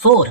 4।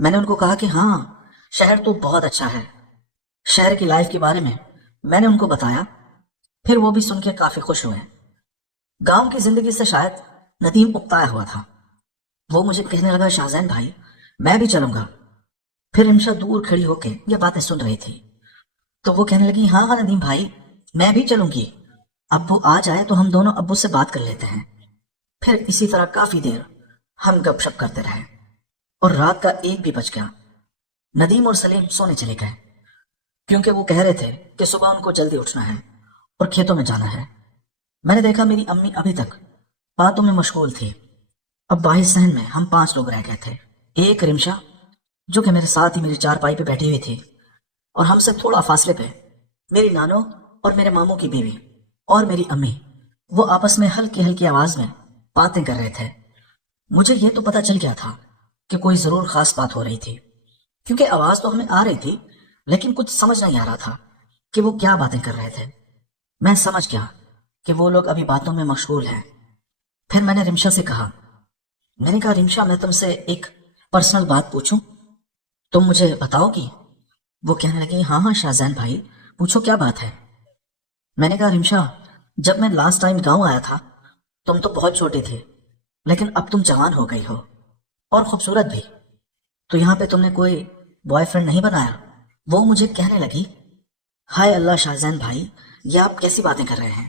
میں نے ان کو کہا کہ ہاں شہر تو بہت اچھا ہے، شہر کی لائف کے بارے میں نے ان کو بتایا، پھر وہ بھی سن کے کافی خوش ہوئے۔ گاؤں کی زندگی سے شاید ندیم اکتایا ہوا تھا، وہ مجھے کہنے لگا شاہزین بھائی میں بھی چلوں گا۔ پھر رمشا دور کھڑی ہو کے یہ باتیں سن رہی تھی، تو وہ کہنے لگی ہاں ندیم بھائی میں بھی چلوں گی، ابو آ جائے تو ہم دونوں ابو سے بات کر لیتے ہیں۔ پھر اسی طرح کافی دیر ہم گپ شپ کرتے رہے اور رات کا 1 بھی بج گیا۔ ندیم اور سلیم سونے چلے گئے کیونکہ وہ کہہ رہے تھے کہ صبح ان کو جلدی اٹھنا ہے اور کھیتوں میں جانا ہے۔ میں نے دیکھا میری امی ابھی تک باتوں میں مشغول تھی۔ اب باہر صحن میں ہم 5 لوگ رہ گئے تھے، ایک رمشا جو کہ میرے ساتھ ہی میری چارپائی پہ بیٹھی ہوئی تھی، اور ہم سے تھوڑا فاصلے پہ میری نانو اور میرے ماموں کی بیوی اور میری امی، وہ آپس میں ہلکی ہلکی آواز میں باتیں کر رہے تھے۔ مجھے یہ تو پتا چل گیا تھا کہ کوئی ضرور خاص بات ہو رہی تھی، کیونکہ آواز تو ہمیں آ رہی تھی لیکن کچھ سمجھ نہیں آ رہا تھا کہ وہ کیا باتیں کر رہے تھے۔ میں سمجھ گیا کہ وہ لوگ ابھی باتوں میں مشغول ہیں۔ پھر میں نے رمشا سے کہا، میں نے کہا رمشا میں تم سے ایک پرسنل بات پوچھوں، تم مجھے بتاؤ گی؟ وہ کہنے لگی ہاں ہاں شاہزین بھائی پوچھو کیا بات ہے۔ میں نے کہا رمشا جب میں لاسٹ ٹائم گاؤں آیا تھا تم تو بہت چھوٹے تھے، لیکن اب تم جوان ہو گئی ہو اور خوبصورت بھی، تو یہاں پہ تم نے کوئی بوائے فرینڈ نہیں بنایا؟ وہ مجھے کہنے لگی ہائے اللہ شاہزین بھائی یہ آپ کیسی باتیں کر رہے ہیں،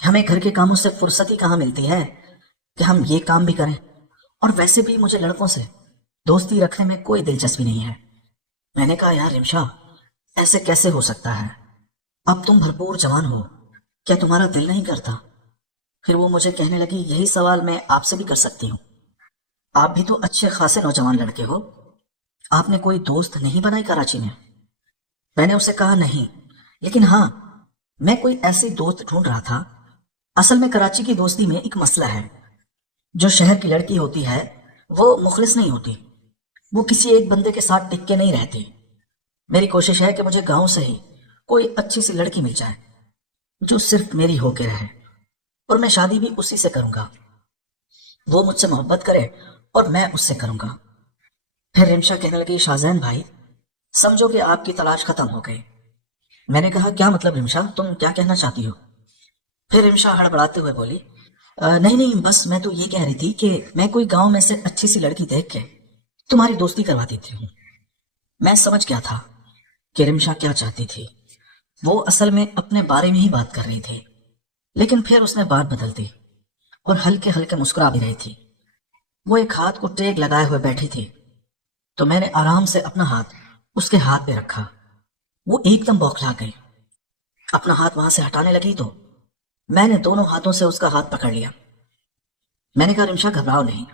ہمیں گھر کے کاموں سے فرصت ہی کہاں ملتی ہے کہ ہم یہ کام بھی کریں، اور ویسے بھی مجھے لڑکوں سے دوستی رکھنے میں کوئی دلچسپی نہیں ہے۔ میں نے کہا یار رمشا ایسے کیسے ہو سکتا ہے، اب تم بھرپور جوان ہو، کیا تمہارا دل نہیں کرتا؟ پھر وہ مجھے کہنے لگی یہی سوال میں آپ سے بھی کر سکتی ہوں، آپ بھی تو اچھے خاصے نوجوان لڑکے ہو، آپ نے کوئی دوست نہیں بنائی کراچی میں؟ میں نے اسے کہا نہیں، لیکن ہاں میں کوئی ایسی دوست ڈھونڈ رہا تھا۔ اصل میں کراچی کی دوستی میں ایک مسئلہ ہے، جو شہر کی لڑکی ہوتی ہے وہ مخلص نہیں ہوتی، وہ کسی ایک بندے کے ساتھ ٹک کے نہیں رہتی۔ میری کوشش ہے کہ مجھے گاؤں سے ہی کوئی اچھی سی لڑکی مل جائے جو صرف میری ہو کے رہے، اور میں شادی بھی اسی سے کروں گا، وہ مجھ سے محبت کرے اور میں اس سے کروں گا۔ پھر رمشا کہنے لگی شاہزین بھائی سمجھو کہ آپ کی تلاش ختم ہو گئی۔ میں نے کہا کیا مطلب رمشا، تم کیا کہنا چاہتی ہو؟ پھر رمشا ہڑبڑاتے ہوئے بولی نہیں نہیں بس میں تو یہ کہہ رہی تھی کہ میں کوئی گاؤں میں سے اچھی سی لڑکی دیکھ کے تمہاری دوستی کروا دیتی ہوں۔ میں سمجھ گیا تھا کہ رمشا کیا چاہتی تھی، وہ اصل میں اپنے بارے میں ہی بات کر رہی تھی، لیکن پھر اس نے بات بدل دی اور ہلکے ہلکے مسکرا بھی رہی تھی۔ وہ ایک ہاتھ کو ٹیک لگائے ہوئے بیٹھی تھی، تو میں نے آرام سے اپنا ہاتھ اس کے ہاتھ پہ رکھا۔ وہ ایک دم بوکھلا گئی، اپنا ہاتھ وہاں سے ہٹانے لگی تو میں نے دونوں ہاتھوں سے اس کا ہاتھ پکڑ لیا۔ میں نے کہا رمشا گھبراؤ نہیں،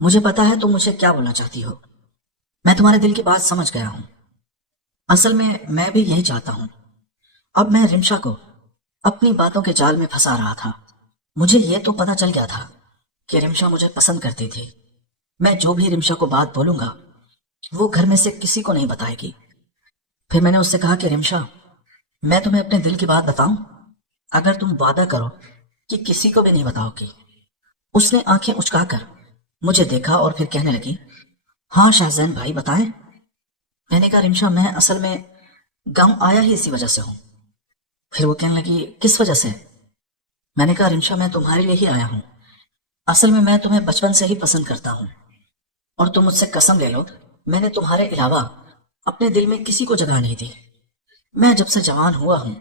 مجھے پتا ہے تم مجھے کیا بولنا چاہتی ہو، میں تمہارے دل کی بات سمجھ گیا ہوں، اصل میں بھی یہی چاہتا ہوں۔ اب میں رمشا کو اپنی باتوں کے جال میں پھنسا رہا تھا، مجھے یہ تو پتا چل گیا تھا کہ رمشا مجھے پسند کرتی تھی، میں جو بھی رمشا کو بات بولوں گا وہ گھر میں سے کسی کو نہیں بتائے گی۔ پھر میں نے اس سے کہا کہ رمشا میں تمہیں اپنے دل کی بات بتاؤں، اگر تم وعدہ کرو کہ کسی کو بھی نہیں بتاؤ گی۔ اس نے آنکھیں اچکا کر مجھے دیکھا اور پھر کہنے لگی ہاں شاہزین بھائی بتائیں۔ میں نے کہا رمشا میں اصل میں گاؤں آیا ہی اسی وجہ سے ہوں۔ پھر وہ کہنے لگی کس وجہ سے؟ میں نے کہا رمشا میں تمہارے لیے ہی آیا ہوں، اصل میں تمہیں بچپن سے ہی پسند کرتا ہوں، اور تم مجھ سے قسم لے لو میں نے تمہارے علاوہ اپنے دل میں کسی کو جگہ نہیں دی۔ میں جب سے جوان ہوا ہوں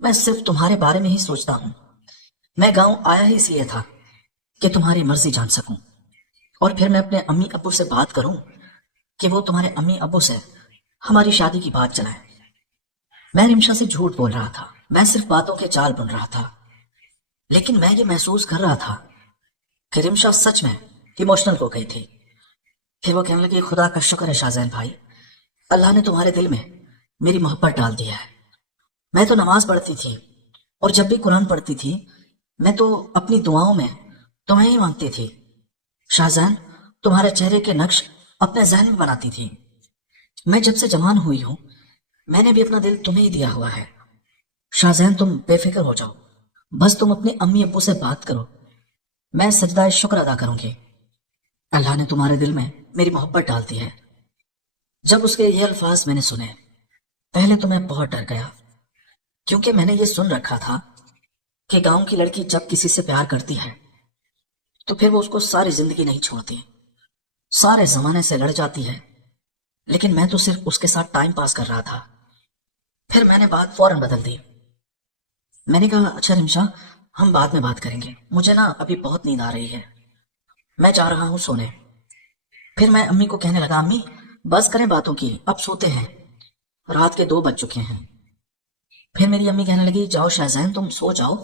میں صرف تمہارے بارے میں ہی سوچتا ہوں، میں گاؤں آیا ہی اس لیے تھا کہ تمہاری مرضی جان سکوں، اور پھر میں اپنے امی ابو سے بات کروں کہ وہ تمہارے امی ابو سے ہماری شادی کی بات چلائیں۔ میں رمشا سے جھوٹ بول رہا تھا، میں صرف باتوں کے جال بن رہا تھا، لیکن میں یہ محسوس کر رہا تھا کہ رمشا سچ میں ایموشنل ہو گئی تھی۔ پھر وہ کہنے لگی خدا کا شکر ہے شاہزین بھائی، اللہ نے تمہارے دل میں میری محبت ڈال دی ہے۔ میں تو نماز پڑھتی تھی اور جب بھی قرآن پڑھتی تھی میں تو اپنی دعاؤں میں تمہیں ہی مانگتی تھی۔ شاہزین تمہارے چہرے کے نقش اپنے ذہن میں بناتی تھی۔ میں جب سے جوان ہوئی ہوں میں نے بھی اپنا دل تمہیں ہی دیا ہوا ہے۔ شاہزین تم بے فکر ہو جاؤ، بس تم اپنے امی ابو سے بات کرو، میں سجدہ شکر ادا کروں گی۔ اللہ نے تمہارے دل میں میری محبت ڈال دی ہے، جب اس کے یہ الفاظ میں نے سنے پہلے تو میں بہت ڈر گیا، کیونکہ میں نے یہ سن رکھا تھا کہ گاؤں کی لڑکی جب کسی سے پیار کرتی ہے تو پھر وہ اس کو ساری زندگی نہیں چھوڑتی، سارے زمانے سے لڑ جاتی ہے۔ لیکن میں تو صرف اس کے ساتھ ٹائم پاس کر رہا تھا۔ پھر میں نے بات فوراً بدل دی۔ میں نے کہا اچھا رمشا، ہم بعد میں بات کریں گے، مجھے نا ابھی بہت نیند آ رہی ہے، میں جا رہا ہوں سونے۔ پھر میں امی کو کہنے لگا امی بس کریں باتوں کی، اب سوتے ہیں، رات کے 2 بج چکے ہیں۔ پھر میری امی کہنے لگی جاؤ شہزین تم سو جاؤ،